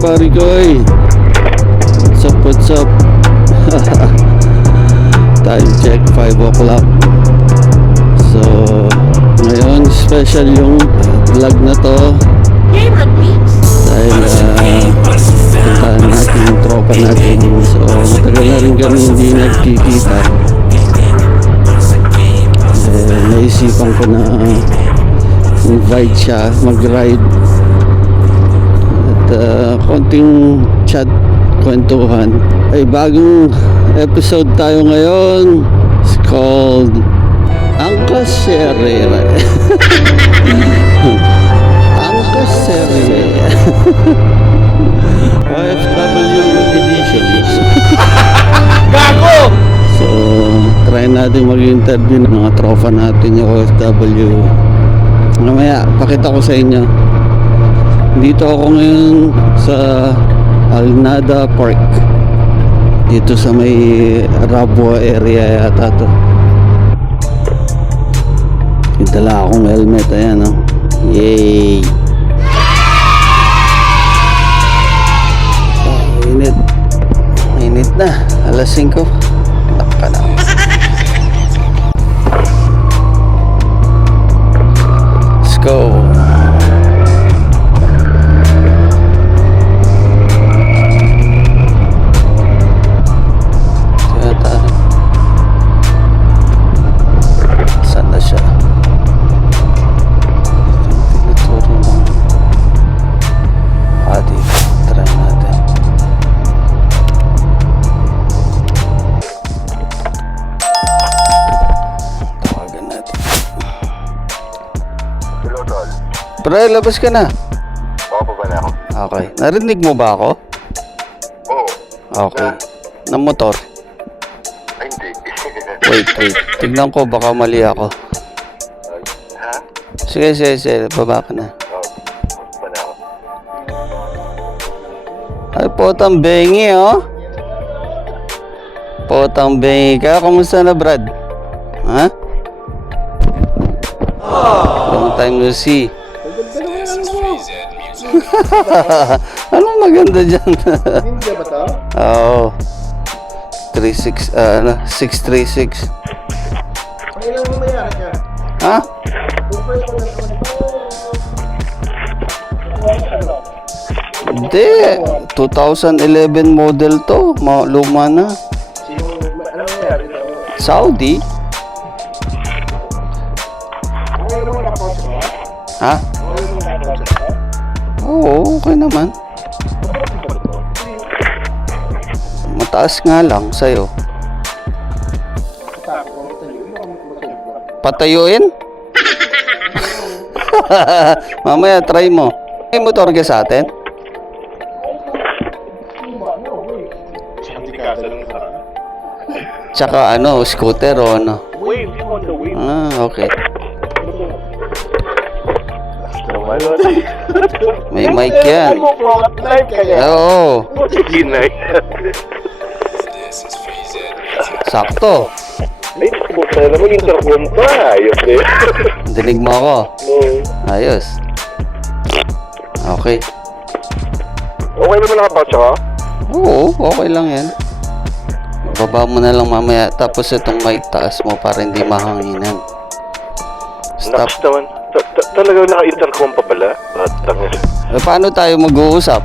pari ko eh. What's up? Time check 5 o'clock. So ngayon special yung vlog na to dahil puntahan natin yung tropa natin. So matagal na rin kami hindi nagkikita. Naisipan ko na invite siya mag-ride at konting chat, kwentuhan. Ay bagong episode tayo ngayon. It's called Angkas Serere. Angkas Serere. OFW edition. Gago! So try natin mag-interview ng mga tropa natin yung OFW. Mamaya pakita ko sa inyo. Dito ako ngayon sa Alnada Park, dito sa may Rabua area yata to. Dala akong helmet, ayan oh. Yay! Init. Init na, alas 5. Naka na. Let's go. Pre, labas ka na. Oo, pa ba na ako? Okay. Narinig mo ba ako? Oo. Okay. Ng motor? Ay, hindi. Wait. Tignan ko, baka mali ako. Ha? Sige. Baba ka na. Oo. Pa na ako. Ay, potang bengi, oh. Potang bengi ka. Kamusta na, Brad? Ha? Long time no see. Anong maganda dyan? Hindi ba ito? Oo. 636. Ang ilang mo mayari ka? Ha? Hindi. 2011 model to. Luma na. Ano mayari ito? Saudi? Ang ilang mo na-post mo? Ha? Ang ilang mo na-post mo? Oo, okay naman. Mataas nga lang sa'yo. Patayuin? Mamaya try mo. May motor ka sa atin? Tsaka ano, scooter o ano? Okay. May mic yan. Oo. Ginay. Sakto. Ay, buksan na naman yung intercom pa. Ayos eh. Dinig mo ako. Ayos. Okay. Okay naman nakapatch ako? Oo, okay lang yan. Baba mo na lang mamaya. Tapos itong mic taas mo para hindi mahanginan. Stop. Next naman. Talagang naka-intercom pa pala? Paano tayo mag-uusap?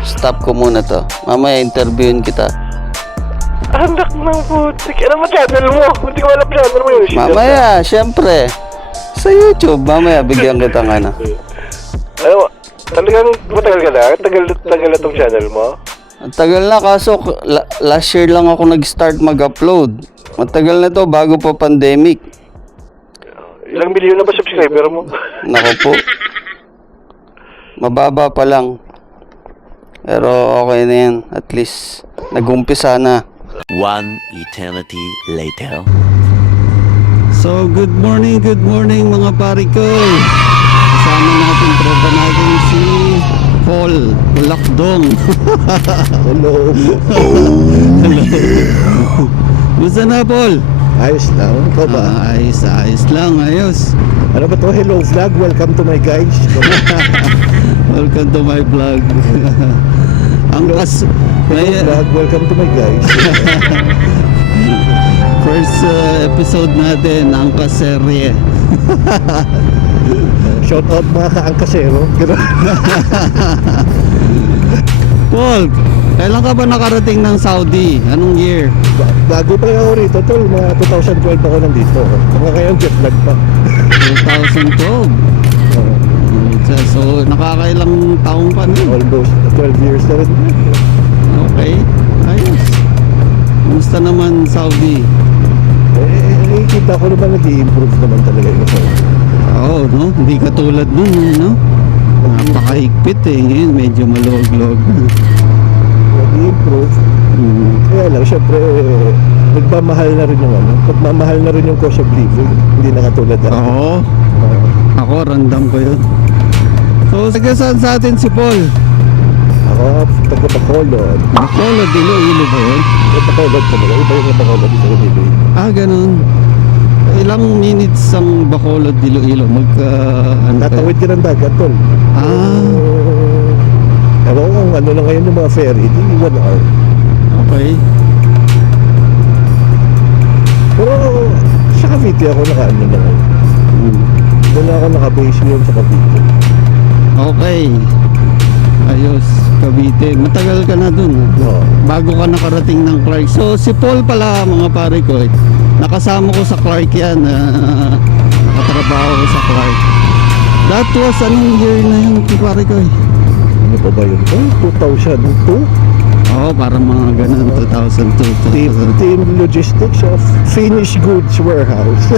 Stop ko muna to. Mamaya interviewin kita. Anak ng putik. Ano ba channel mo? Hindi ko alam channel mo yun. Mamaya, syempre. Sa YouTube, mamaya bigyan kita nga na. Ano, talagang matagal ka na? Tagal na tong channel mo? Ang tagal na kaso last year lang ako nag-start mag-upload. Matagal na to bago pa pandemic. Ilang milyon na ba subscriber mo? Nako po. Mababa pa lang. Pero okay na yan. At least nag-umpisa na. One eternity later. So good morning mga pari ko. Kasama natin tropa natin si Paul Lakdong. Hello. Hello. Gusto na Paul? Ayos lang. Ikaw ba? Ayos lang. Ano ba to? Hello vlog. Welcome to my guys. Welcome to my vlog. Ang kas... Hello, vlog. Welcome to my guys. First episode natin, ang kaserye. Shout out mga kaangkasero. Paul, kailan ka ba nakarating ng Saudi? Anong year? Bago pa ako rito, tol. Mga 2012 ako nandito. Mga ngayon jet lag pa. 2012. So, nakakailang taong ka na? Almost 12 years na rin. Okay, ayos. Kumusta naman Saudi? Kita ko naman nag-i-improve naman talaga yung Saudi. Oo, no? Hindi katulad nun, no? Napakahigpit eh. Ngayon, medyo maluwag-luwag na. Nag-i-improve. Kaya lang, syempre, nagmamahal na rin yung ano. Nagmamahal na rin yung cost of living. Hindi na katulad dati. Oo. Ako, randam ko yun. So, sige saan sa atin si Paul? Ako, taga Bacolod. Bacolod, Iloilo ba yun? Bacolod talaga. Iba yung Bacolod sa Iloilo. Ah, ganun. Ilang minutes ang Bacolod, Iloilo? Ano Tatawid ka ng dagat, tol. Ah, Ewan ko kung ano na ngayon yung mga ferry. Di 1 hour. okay. Pero sa Cavite ako naka-ano na ngayon. Doon ako naka-base yun sa Cavite. Okay. Ayos, Cavite. Matagal ka na dun. No. Bago ka nakarating ng Clark. So, si Paul pala, mga pare ko, nakasama ko sa Clark yan. Nakatrabaho ko sa Clark. That was, anong year na yun, pare ko? Ano pa ba yun? 2002? Oo, parang mga ganun, 2002. Team Logistics of Finished Goods Warehouse.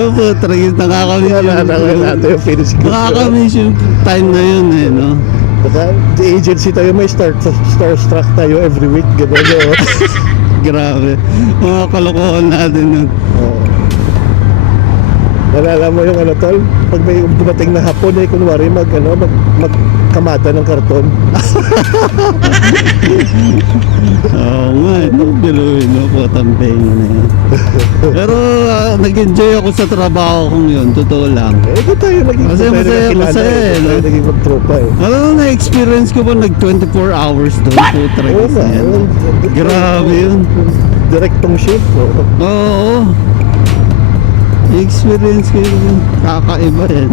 Opo, tragis, nakakamiss Natin yung Finished Goods Nakakamiss yung time na yun eh, no? Baka the agency tayo, may starstruck tayo every week. Gano'n, no? Grabe. Mga kalokohan natin nun. Nalala mo yung ano, tol? Pag may dumating na hapon, eh, kunwari magkamata ng karton. Oo nga, itong biluin, no? Potambeng na yan. Pero nag-enjoy ako sa trabaho kong yun, totoo lang. Doon tayo naging Masaya, Doon tayo naging magtropa eh. Alam mo, na-experience ko ba nag 24 hours doon? Oo nga. Grabe yun. Direktong shift. Oo. Experience ko yun. Kakaiba yan.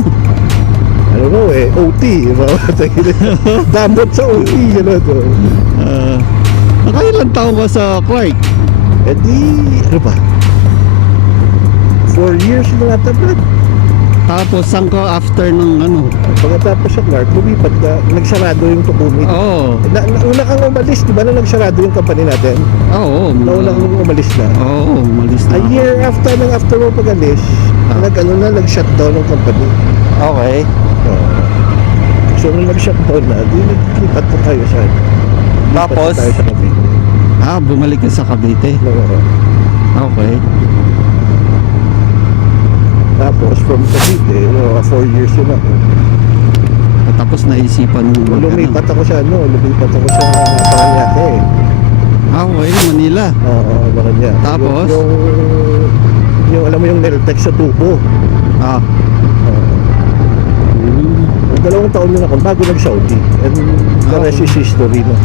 I don't know eh, OT. Damot sa OT. Gano'n to. Nakailan taon ka sa Clark? Eh di, ano ba? 4 years na nata, Brad. Tapos saan ka after ng ano? Pagkatapos sa Clark, lumipat ka, nagsarado yung Tukumi. Oo. Una kang umalis, di ba na nagsarado yung company natin? Oo. Nauna kang umalis na. Oo, umalis na A ako. year after mo pag-alis, nag-shutdown ng company. Okay. So nung nag-shutdown na, di naglipat na tayo sa Tapos? lipat na tayo sa Cavite. Bumalik ka sa Cavite. Okay. Tapos from Cavite, 4 years yun ako. Tapos naisipan mo Lumipat ako sa Paranaque. Okay, Manila. Oo, Paranaque. Tapos? Yung alam mo yung Neltex sa tubo. Dalawang taon yun ako bago nag-Saudi. And the rest is history, no?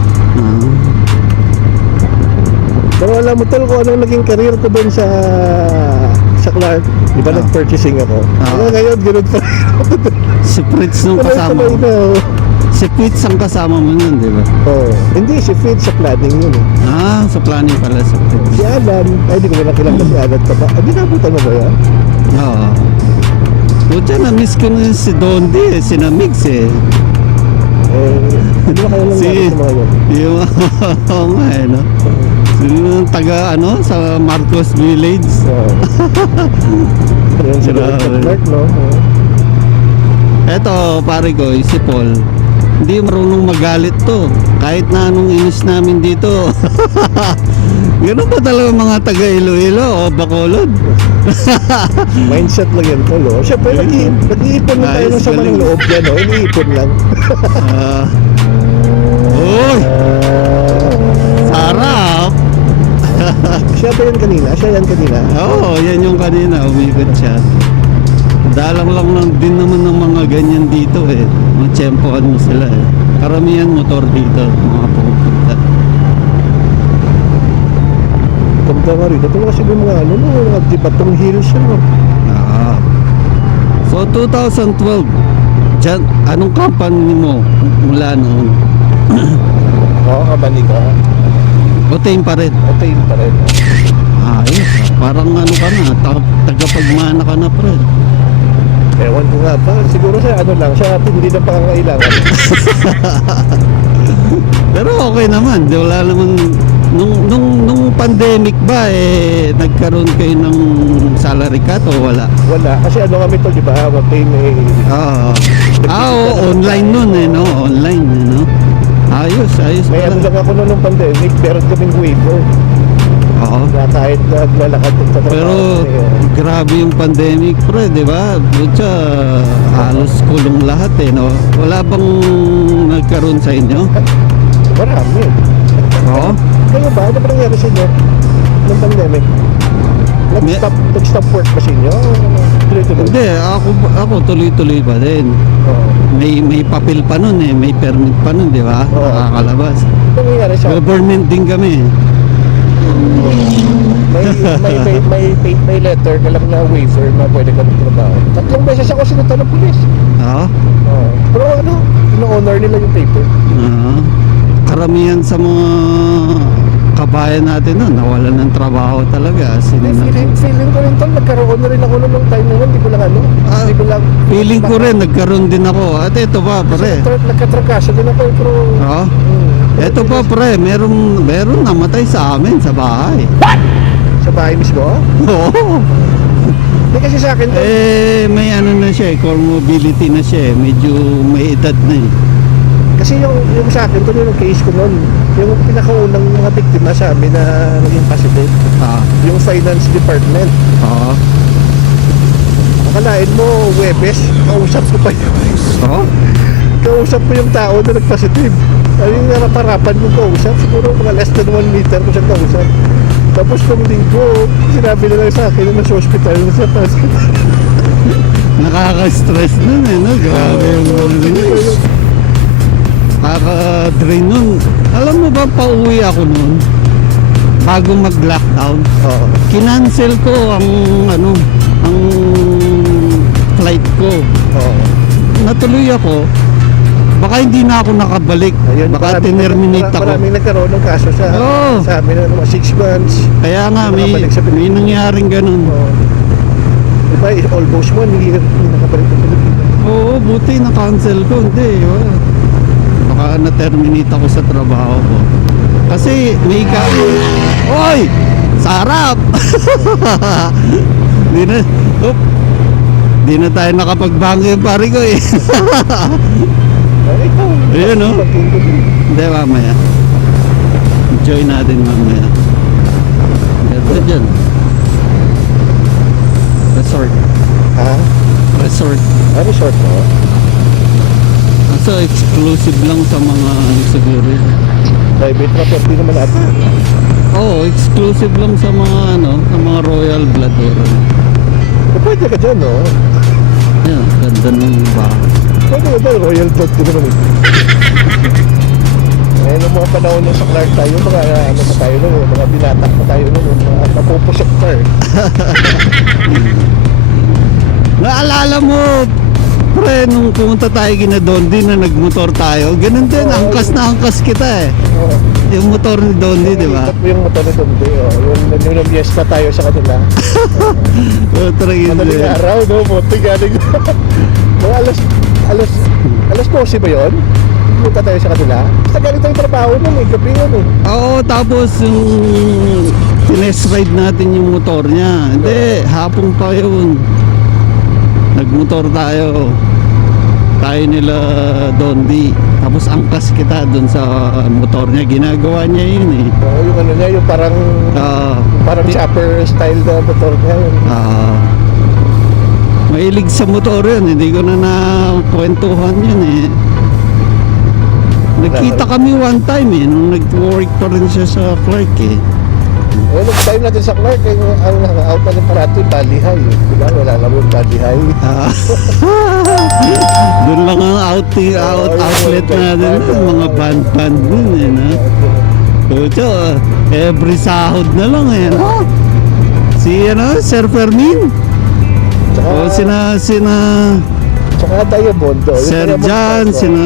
Pero alam mo tol kung anong naging career ko doon sa Clark. Di ba nag-purchasing ako? Ngayon, ganoon pa rin. Si Fritz nung kasama mo. Si Fritz ang kasama mo nun, di ba? Hindi, si Fritz sa planning yun eh. Sa planning pala si Fritz. Si Alan, ay di ko na kilala si Alan pa ba? Hindi nabutan mo ba yan? Oo. Buti na-miss ko na si Dondi eh, si Namix eh. Hindi ba kayo lang Si- sa mga yun? Yung, oo nga eh, no? Yung taga, sa Marcos Village. Yan si Grabe. Clark, no? Eto, pare ko, si Paul. Hindi marunong magalit to. Kahit na anong inis namin dito. Ganun ba talaga mga taga Iloilo o Bacolod? Mindset lang yan, tol. Siyempre, nag-iipon na tayo Ayos, ng sama ng galing. loob yan, no? Iniipon lang. Uy! Sarap! Siya ba yan kanina? Siya yan kanina? Oo, yan yung kanina. Umikot siya. Dalang lang din naman ng mga ganyan dito eh. Matsempohan mo sila eh. Karamihan motor dito, mga pupunta. Ganda nga rin. Ito kasi yung mga ano, mga dibatong hills yun. No? Ah. So 2012, dyan, anong company mo mula noon? Oo, kabani ka. Otain pa rin. Otain pa rin. Ayos. Parang ano ka na, tagapagmana ka na pre. Ewan ko nga ba. Siguro sa ano lang, siya hindi na pangangailangan. Pero okay naman, di wala naman nung pandemic ba eh nagkaroon kayo ng salary cut o wala? Wala. Kasi ano kami to, di ba? Otain eh. Oo. Oo, online nun eh, no? Online eh, no? Ayos May ano pala. lang ako noon ng pandemic, meron kaming waiver. Oo. Na kahit naglalakad sa trabaho. Pero grabe yung pandemic pre, di ba? Butya, halos kulong lahat eh, no? Wala bang nagkaroon sa inyo? Marami. Oo. Kayo ba? Ano ba nangyari sa inyo ng pandemic? Nag-stop work ba sa inyo? Tuloy-tuloy? Hindi, ako tuloy-tuloy pa din. Oo. May papel pa nun eh, may permit pa nun, di ba? Oo. Nakakalabas. Ano nangyari sa Government din kami. may letter ka lang na waiver na pwede ka magtrabaho. 3 beses ako sinunta ng pulis. Oo. Pero ano, ino-honor nila yung paper. Karamihan sa mga kabayan natin nun, nawalan ng trabaho talaga. Feeling ko rin tol, nagkaroon na rin ako nung time na yun. Hindi ko lang ano. Hindi ko lang. Feeling ko rin, nagkaroon din ako. At ito pa, pre. Nagkatrangkaso din ako pero. Oo. Ito pa, pre. Meron namatay sa amin, sa bahay. Sa bahay mismo? Oo. Hindi kasi sa akin tol. May ano na siya, core mobility na siya. Medyo may edad na eh. Kasi yung sa akin tol, yung case ko noon, yung pinakaunang mga biktima sa amin na naging positive, yung finance department. Oo. Akalain mo, Webes, kausap ko pa yun. Oo. Kausap ko yung tao na nag-positive. Ano yung naraparapan kong kausap? Siguro mga less than 1 meter ko siya kausap. Tapos nung linggo, sinabi na lang sa akin na nasa hospital na siya. Nakaka-stress nun eh, no? Grabe yung nakaka-drain nun. Alam mo ba, pauwi ako nun bago mag-lockdown. Oo. Kinancel ko ang flight ko. Oo. Natuloy ako. Baka hindi na ako nakabalik. Ayun, Baka tinerminate ako. Maraming nagkaroon ng kaso sa amin na mga 6 months. Kaya nga, may nangyaring ganun. Oo. Diba, almost 1 year hindi nakabalik ng Pilipinas. Oo, buti na-cancel ko. Hindi, wala. Baka na-terminate ako sa trabaho ko. Kasi may Oy! Sarap! Di na tayo nakapagbangyo yung pare ko eh. Ikaw, Ayan, no? Hindi, mamaya. Enjoy natin mamaya. Ganda dyan. Resort. Ha? Resort. Ano short mo? So, exclusive lang sa mga siguro. Private property naman ata. Oo, exclusive lang sa mga sa mga royal blood or Pwede ka dyan, no? Yan, ganda ng bahay. Pwede ka dyan, royal blood ko naman. Nung mga panahon nung sa Clark tayo, mga ano pa tayo nun, mga binatak pa tayo nun, mga napupusok pa eh. Naalala mo, pre, nung pumunta tayo kina Dondi na nagmotor tayo, ganun din, angkas na angkas kita eh. Oo. Yung motor ni Dondi, di ba? Ikot mo yung motor na Dondi, yung nag-yesta tayo sa kanila. Madaling araw, no? Buti galing. Mga alas 12 ba yun? Pumunta tayo sa kanila. Basta galing tayong trabaho nun eh, gabi yun eh. Oo, tapos yung tinest ride natin yung motor niya. Hindi, hapon pa yun. Nagmotor tayo. Tayo nila Dondi. Tapos angkas kita dun sa motor niya. Ginagawa niya yun eh. Oo, yung ano niya, yung parang chopper style na motor niya. Mahilig sa motor yun. Hindi ko na nakwentuhan yun eh. Nagkita kami one time eh. Nung nag-work pa rin siya sa Clark eh. Eh, nung time natin sa Clark, ang out na ng parati, Bali High. Diba? Wala lang yung Bali High. Ah. Doon lang ang outlet natin, mga band dun eh, no? Pucho, every sahod na lang eh, no? Si, Sir Fermin. Tsaka, O, sina, tsaka Diamond. Oh. Yung Sir Diamond John, Park, oh. sina,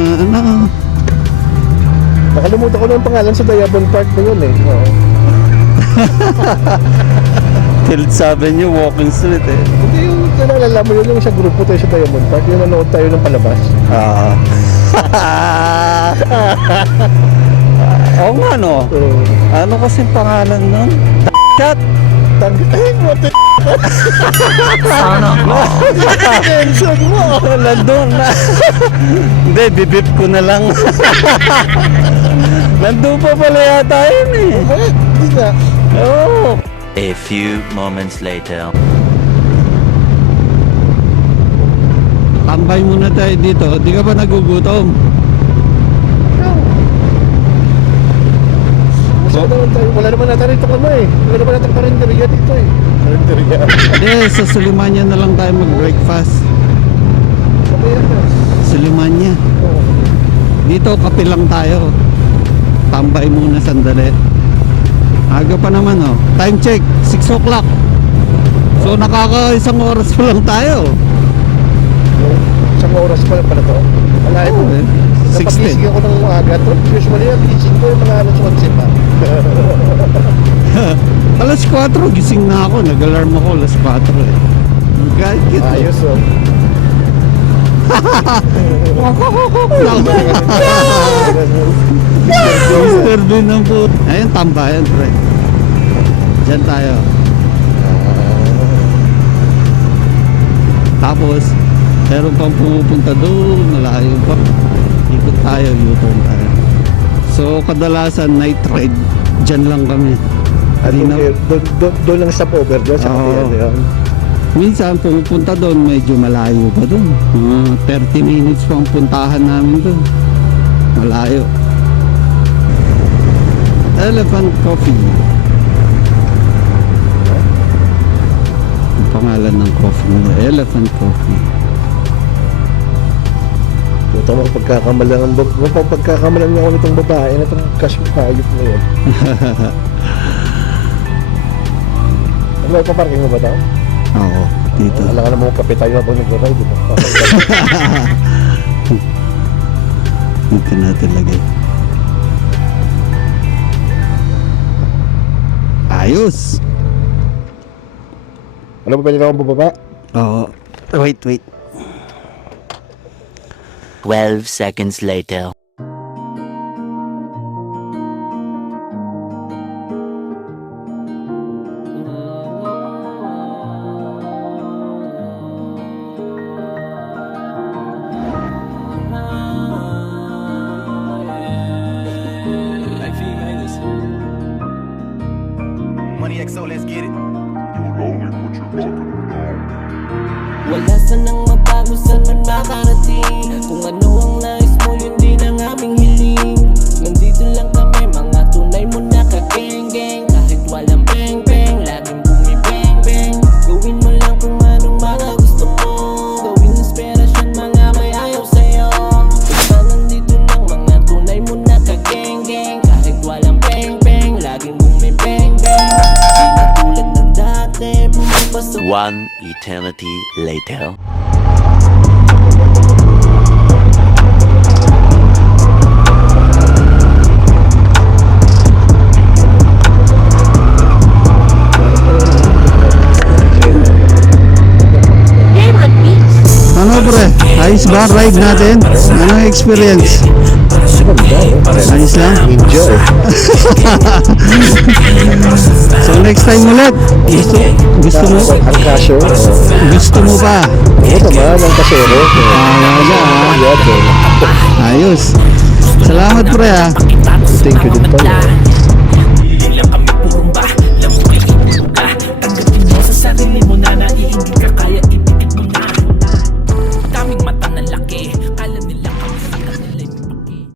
Nakalimutan ko na yung pangalan sa Diamond Park na yun eh. Oo. Phillips Avenue, Walking Street eh. Hindi yung nalala mo yun, yung sa grupo tayo sa Diamond Park, yung nanood tayo ng palabas. Ah. Oo nga, no? Oo. Ano kasing pangalan nun? Chat! Ay, what the attention mo! Nandun na. Hindi, bibip ko na lang. Nandun pa pala yata yun eh. Bakit? Hindi na. Oo. A few moments later. Tambay muna tayo dito. Di ka ba nagugutom? Wala naman natin rito kamo eh. Wala naman natin karinderya dito eh. Karinderya. Hindi, sa Sulimanya na lang tayo mag-breakfast. Sabi yan na. Sulimanya. Oo. Dito, kape lang tayo. Tambay muna sandali. Aga pa naman oh. Time check, 6 o'clock. So nakaka-isang oras pa lang tayo. Isang oras pa lang pala to. Wala ito. Oo, eh. 16. Napagising ako ng umaga to. Usually ang gising ko yung mga alas 11 pa. Alas 4, gising na ako. Nag-alarm ako alas 4 eh. Kahit kito. Ayos oh. Mr. Bean ang po. Ayun, tambayan pre. Diyan tayo. Tapos, meron pang pumupunta doon. Malayo pa. Ikot tayo, U-turn tayo. So, kadalasan night ride. Diyan lang kami. Doon lang stopover doon sa Oo. kapila yun. Minsan pumupunta doon, medyo malayo pa doon. 30 minutes pang puntahan namin doon. Malayo. Elephant Coffee. Ang pangalan ng coffee nila, Elephant Coffee. Ito mga pagkakamalan niya ako nitong babae na itong cash hayop na yun. Ano, ipaparking mo ba ito? Oo, dito. Alam ka naman kung kape tayo habang nag-ride, di ba? Dito natin lagay. Ayos! Ano ba pwede na akong bubaba? Oo. Wait. 12 seconds later. Money XO, let's get it. Wala sanang mabago, saan man makarating. Kung ano ang nais mo, yun din ang aming hiling. Nandito lang kami, mga tunay mo na ka-gang-gang. Kahit walang bang-bang, laging bumi-bang-bang. Gawin mo lang kung anong mga gusto mo. Gawin inspirasyon, mga may ayaw sa'yo. Basta nandito lang, mga tunay mo na ka-gang-gang. Kahit walang bang-bang, laging bumi-bang-bang. Di na tulad ng dati, bumabasa. One eternity later. Ano pre? Ayos ba ride natin? Anong experience? Ayos lang? Enjoy. So next time ulit, gusto mo? Ang kasyo. Gusto mo pa? Oo naman, ang kasero. Ayos. Salamat pre ha. Thank you din pala.